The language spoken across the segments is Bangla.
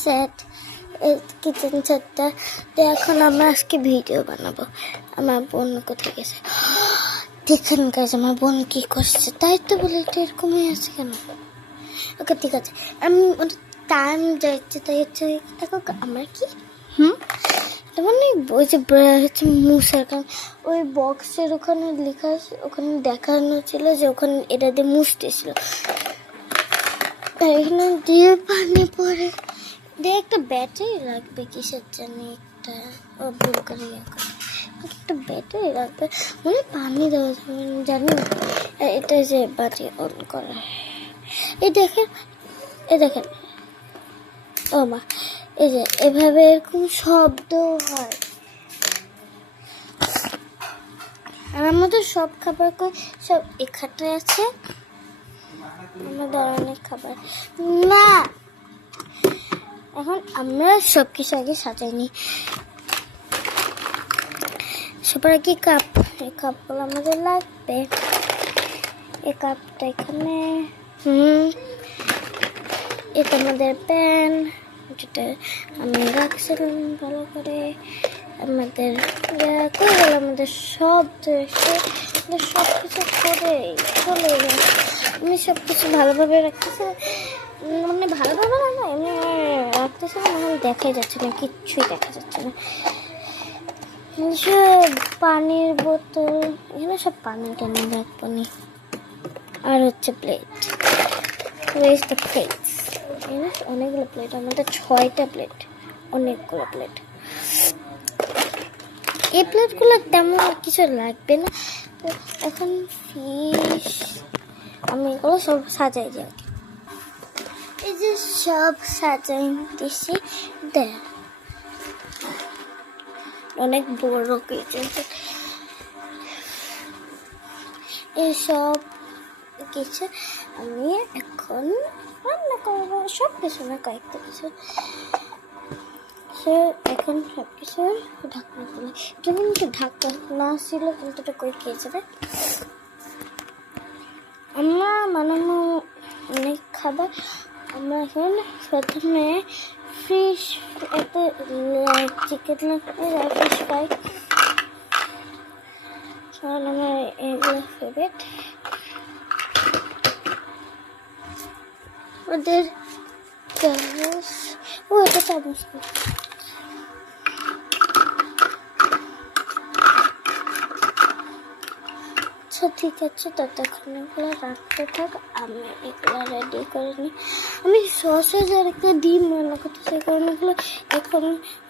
সেট, কিচেন সেটটা। তো এখন আমরা আজকে ভিডিও বানাবো। আমার বোন কোথায় গেছে দেখেন গাইজ, আমার বোন কি করছে। তাই তো বলে এটা এরকম হয়ে আছে কেন? ওকে ঠিক আছে, আমি টাইম যাচ্ছে তাই হচ্ছে দেখো আমরা কি মানে ওই যে হচ্ছে মুছার কারণ ওই বক্সের ওখানে লেখা ওখানে দেখানো ছিল যে ওখানে এটা দিয়ে মুছতেছিল। এখানে দিয়ে পানি পরে দিয়ে একটা ব্যাটারি লাগবে কিসের জন্য একটা ভুল করে একটা ব্যাটারি লাগবে মানে পানি দেওয়া যাবে জানি না। এটা যে বাটি অন করা, এই দেখেন ও মা, এই যে এভাবে এরকম শব্দ হয়। আর আমাদের সব খাবার সব এখানে আছে, আমাদের অনেক খাবার না। এখন আমরা সব কিছু আগে সাজাইনি। সবার আগে কাপ, এই কাপগুলো আমাদের লাগবে। এই কাপটা এখানে, এটা আমাদের প্যান, যেটা আমি রাখছিলাম ভালো করে। আমাদের আমাদের সব সব কিছু করে চলে গেছে। আমি সব কিছু ভালোভাবে রাখতেছি, মানে ভালোভাবে না এমনি রাখতেছিলাম, এখন দেখাই যাচ্ছে না, কিচ্ছুই দেখা যাচ্ছে না। পানির বোতল এখানে সব পানি টানি রাখবো নি। আর হচ্ছে প্লেট, প্লেট অনেকগুলো প্লেট, আমাদের 6টা প্লেট, অনেকগুলো প্লেট। এই প্লেটগুলো তেমন কিছু লাগবে না। তো এখন ফিশ আমি এগুলো সব সাজাই দিই। এই যে সব সাজাই দিছি, দেখ অনেক বড় কিচেন। এইসব কিছু আমি এখন রান্না করবো, সব কিছু না কয়েকটা কিছু। এখন সব কিছু ঢাকনা তুলে, যেমন ঢাকা না ছিল কিন্তু এটা কই খেয়েছে রে। আমরা বানানো অনেক খাবার। আমরা এখন প্রথমে ফিশ, একটা চিকেন লাগবে আর ফিশ ফ্রাই, কারণ আমার এগুলো ফেভারিট। ওদের চামচ, ও এটা চামচ, আচ্ছা ঠিক আছে। ততক্ষণ এগুলো রাখতে থাক, আমি এগুলো রেডি করে নিই। আমি সসেজ আর একটা ডিম রান্না করতেছি, কারণ এগুলো এখন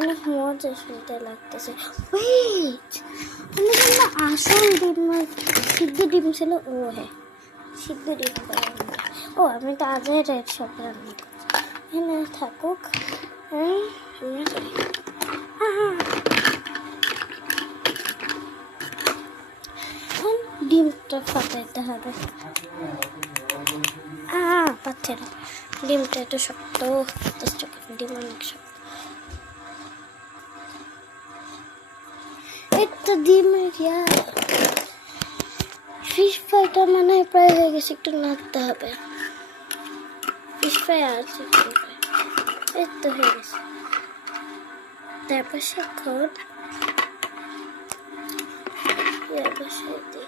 অনেক মজা শুনতে লাগতেছে। ওয়েট, আমি কিন্তু আসল ডিম সিদ্ধ ডিম ছিল। ও হ্যাঁ, সিদ্ধ ডিম করে। ও আমি তো আজই রেড সব রান্না করছি। এখানে থাকুক, হ্যাঁ ডিমটা ফাটাইতে হবে। পাচ্ছে না, ডিমটা একটু শক্ত, ডিম অনেক শক্ত। একটা ডিমের ফিশ ফ্রাইটা মানে প্রায় হয়ে গেছে, একটু নাড়তে হবে। ফিশ ফ্রাই আছে, এই তো হয়ে গেছে। তারপর এখন বসিয়ে দিই।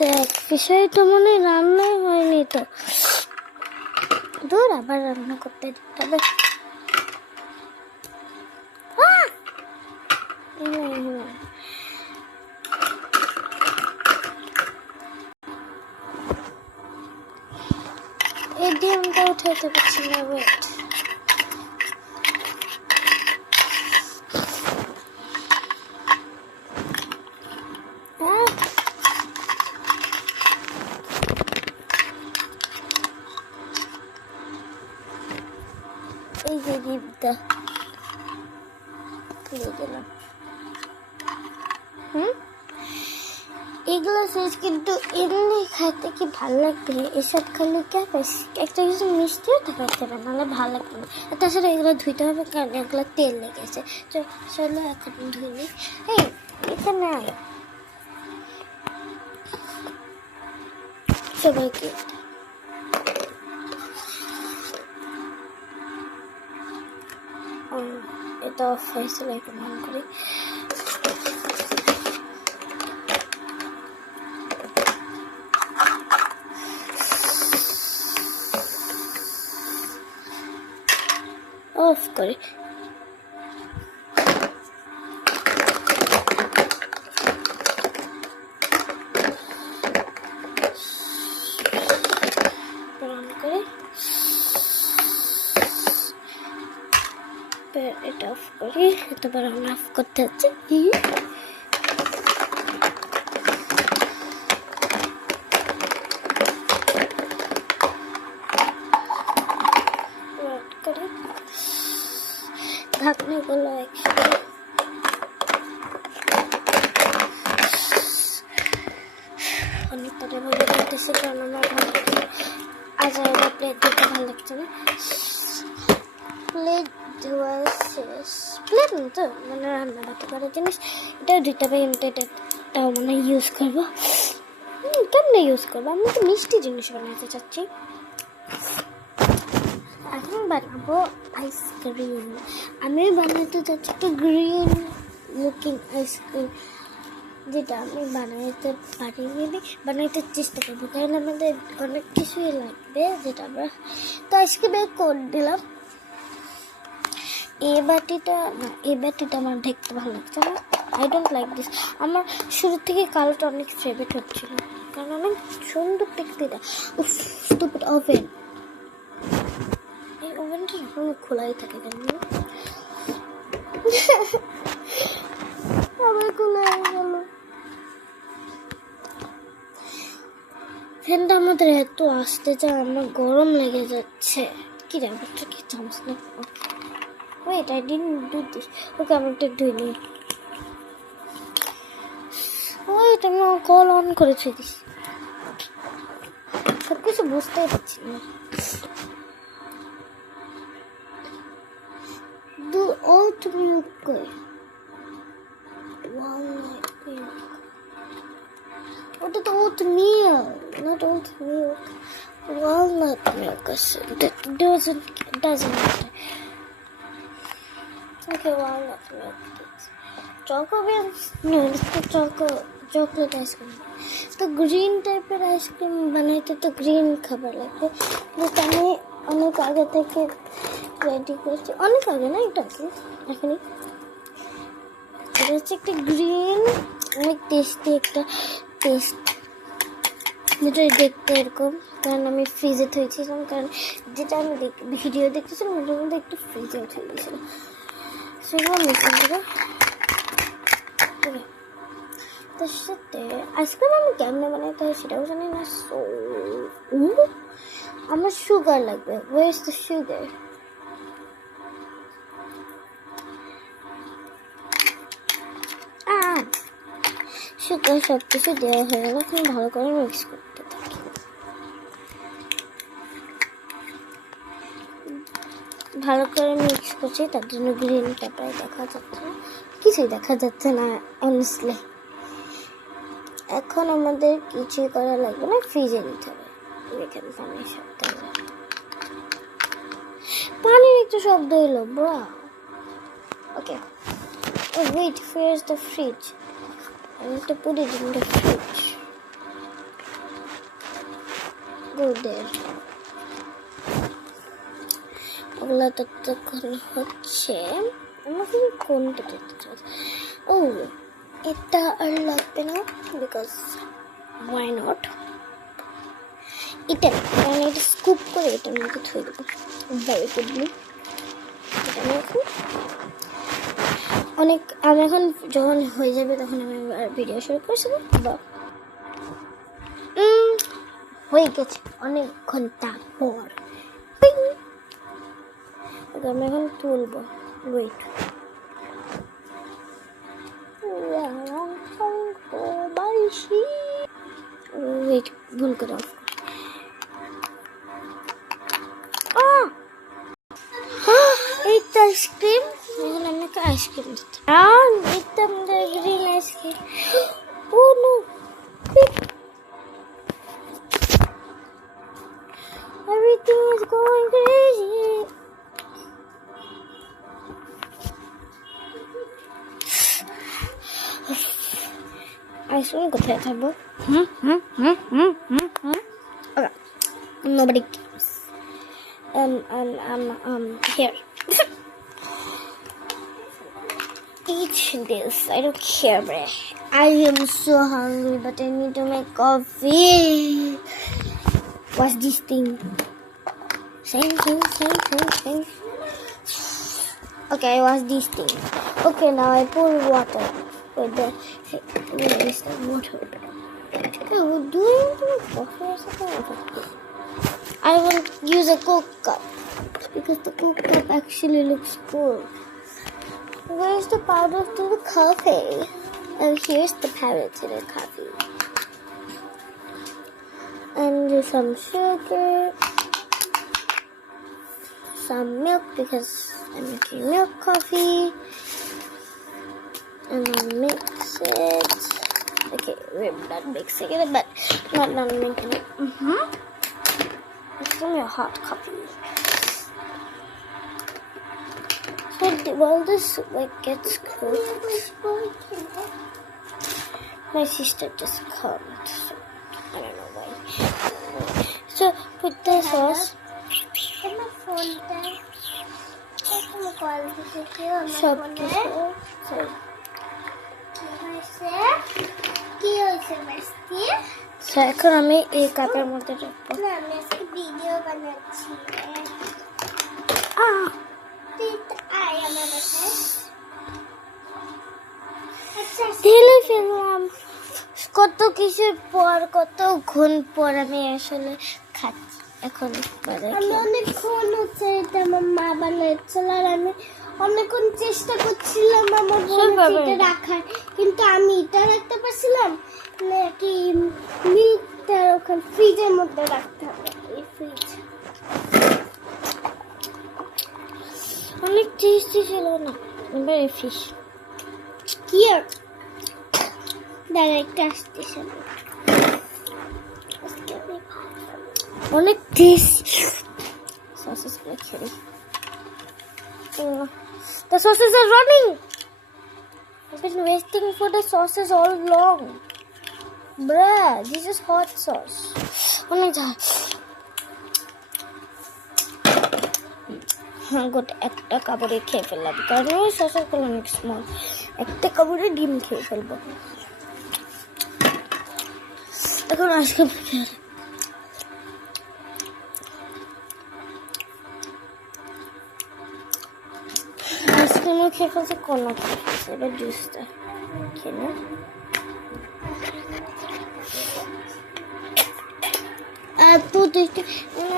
দেখ ফিশারি তো মনে রান্নাই হয়নি, তো দূর আবার রান্না করতে দিতে হবে। এই ডিমটা উঠাইতে পারছি না, ওয়েট। এই যে ডিমটা তুলে দিলাম। এগুলো শেষ, কিন্তু এমনি খাইতে কি ভালো লাগবে? এসব খালি একটা কিছু মিষ্টিও থাকতে হবে, নাহলে ভালো লাগবে না। আর তাছাড়া এগুলো ধুইতে হবে, কারণ এগুলো তেল লেগেছে। চলো এখন ধুইনি। এই এখানে আয় সবাইকে। এটা অফ হয়েছিল, একটু মন করি। অফ করে এটা অফ করি। এতবার আমরা অফ করতে হচ্ছে। ঢাকনাগুলো একসাথে অনেক করে বলে দিতেছি, কারণ আমার আজারা প্লেট দিতে ভালো লাগছে না। প্লেট ধোয়া শেষ। প্লেট না তো, মানে রান্না বাটি করার জিনিস। এটাও দিতে হবে, কিন্তু এটাও মানে ইউজ করবো। কেমনে ইউজ করবো? আমি তো মিষ্টি জিনিস বানাতে চাচ্ছি। এখন বানাবো আইসক্রিম। আমি বানাতে চাচ্ছি একটা গ্রিন লুকিং আইসক্রিম, যেটা আমি বানাইতে পারি, বানাইতে চেষ্টা করবো, কারণ আমাদের অনেক কিছুই লাগবে, যেটা আমরা তো আইসক্রিমে করে দিলাম। এই বাটিটা আমার দেখতে ভালো লাগছে না। I don't like this. আমার শুরু থেকে কালোটা অনেক ফেভারিট হচ্ছিল, কারণ অনেক সুন্দর দেখতে। এটা স্টুপিড ওভেন। এই ওভেনটা সবসময় খোলাই থাকে কেন? আবার খোলা হয়ে গেল। ফ্যানটা আমাদের এত আসতে যা আমার গরম লেগে যাচ্ছে। কি রে, আমারটা কি চামচ না? Wait, I didn't do this. Okay, I'm going to do it. Wait, আমি কল অন করেছি দিস। সব কিছু বুঝতেই পারছি না। Do oat milk. Walnut milk. ওটা তো oat milk, not oat milk. Walnut milk. That doesn't matter. Okay, walnut milk. Choco beans? No, it's the chocolate ice cream. তো গ্রিন টাইপের আইসক্রিম বানাইতে তো গ্রিন খাবার লাগবে, যেটা আমি অনেক আগে থেকে রেডি করছি। অনেক আগে না, এটা আছে এখনই। এটা হচ্ছে একটা গ্রিন, অনেক টেস্টি একটা টেস্ট, যেটা দেখতে এরকম। কারণ আমি ফ্রিজে থুয়েছিলাম, কারণ যেটা আমি ভিডিও দেখতেছিলাম ওটার মধ্যে একটু ফ্রিজে থুয়ে দিয়েছিলাম, সেগুলো মিশিয়ে দেবো। তার সাথে আইসক্রিম আমি কেমনে বানাইতে হয় সেটাও জানি না। সো আমার সুগার লাগবে। Where is the sugar? Sugar সব কিছু দেওয়া হয়ে গেল। এখন ভালো করে মিক্স করতে থাকি। ভালো করে মিক্স করছি, তার জন্য গ্রিনটা প্রায় দেখা যাচ্ছে না, কিছুই দেখা যাচ্ছে না অনেস্টলি। এখন আমাদের কিছুই করা লাগবে না, ফ্রিজে দিতে হবে। এখানে পানির শব্দ হলো, পানির একটু শব্দ হলো ব্রা। Okay, wait, where's the fridge? I need to put it in the fridge. Go there. ওগুলো ততক্ষণ হচ্ছে। আমাকে কোনটা দেখতে চাই? ও, এটা আর লাগবে না, বিকজ why not? এটা কারণ এটা স্কুপ করে এটার মধ্যে থুয়ে দেবো ভেরি গুডলি। এটা আমি এখন আমি এখন যখন হয়ে যাবে তখন আমি ভিডিও শুরু করছি। বা হয়ে গেছে অনেক ঘন্টা পর। আমি এখন তুলবো। ওয়েট, বাড়ি ওয়েট ভুল করে অফ এই তো আইসক্রিম এখন আমাকে আইসক্রিম দিতে দিতাম গ্রিন আইসক্রিম ও no everything is going crazy ice cream কোথায় থাকবো Okay. Nobody cares here eat this I don't care bro. I am so hungry but I need to make coffee. What's this thing? Same. Okay, what's this thing? Okay, now I pour water. Wait, where is the water? Okay, we're doing coffee or something. I will use a Coke cup because the Coke cup actually looks cool. Where's the powder to the coffee? And here's the powder to the coffee. And some sugar, some milk because I'm making milk coffee. And I'll mix it. Okay, we're not mixing it, but not making it. It's only a hot coffee. So while this gets cooked, my sister just called. So I don't know why. So put the sauce. So এখন আমি এই কাপের মধ্যে রাখবো আমি আজকে ভিডিও বানাচ্ছি ঢেলে ফেললাম কত কিছুর পর কতক্ষণ পর আমি আসলে খাচ্ছি এখন আমি অনেকক্ষণ হচ্ছে এটা আমার মা বানাচ্ছিল আর আমি অনেকক্ষণ চেষ্টা করছিলাম আমার বোনকে রাখার কিন্তু আমি এটা রাখতে পারছিলাম নাকি মিল্কটা ওখানে ফ্রিজের মধ্যে রাখতে হবে এই ফ্রিজ অনেক টেস্টি ছিল না এবার ফিশ কি আর ডাইরেক্ট আসতেছে অনেক টেস্টি সসেস গুলো খেয়ে The sauces are running. I've been waiting for the sauces all along. Bruh, this is hot sauce. Good, একটা কাপড়ে খেয়ে ফেললাম কারণ ওই সসেস গুলো অনেক স্মল একটা কাপড়ে ডিম খেয়ে ফেলবো এখন আইসক্রিম খেয়ে আইসক্রিমও খেয়ে ফেলছে কোনো খেয়ে ফেলছে এবার জুসটা খেয়ে না এত টেস্টি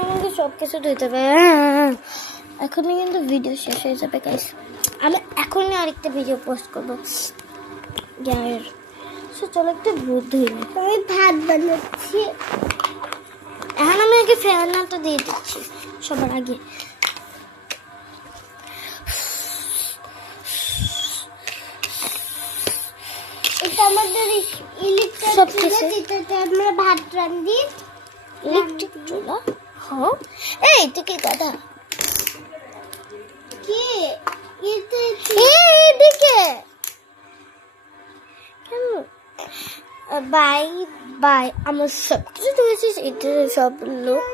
আমাকে সব কিছু দিতে হবে এখনই কিন্তু ভিডিও শেষ হয়ে যাবে গাইস আমি এখনই আরেকটা ভিডিও পোস্ট করবো গ্যারের সো চলো একটু ভূত ধুই না আমি ভাত বানাচ্ছি এখন আমি আগে ফেরানাটা দিয়ে দিচ্ছি সবার আগে এটা আমাদের ইলেকট্রিক সব চুলা কিছু। যেটাতে আমরা ভাত রান্ধি ইলেকট্রিক চুলা হ্যাঁ এই তুই কি গাধা কি এতে এইদিকে বাই বাই আমার সব কিছু ধুয়েছিস এটা সব লোক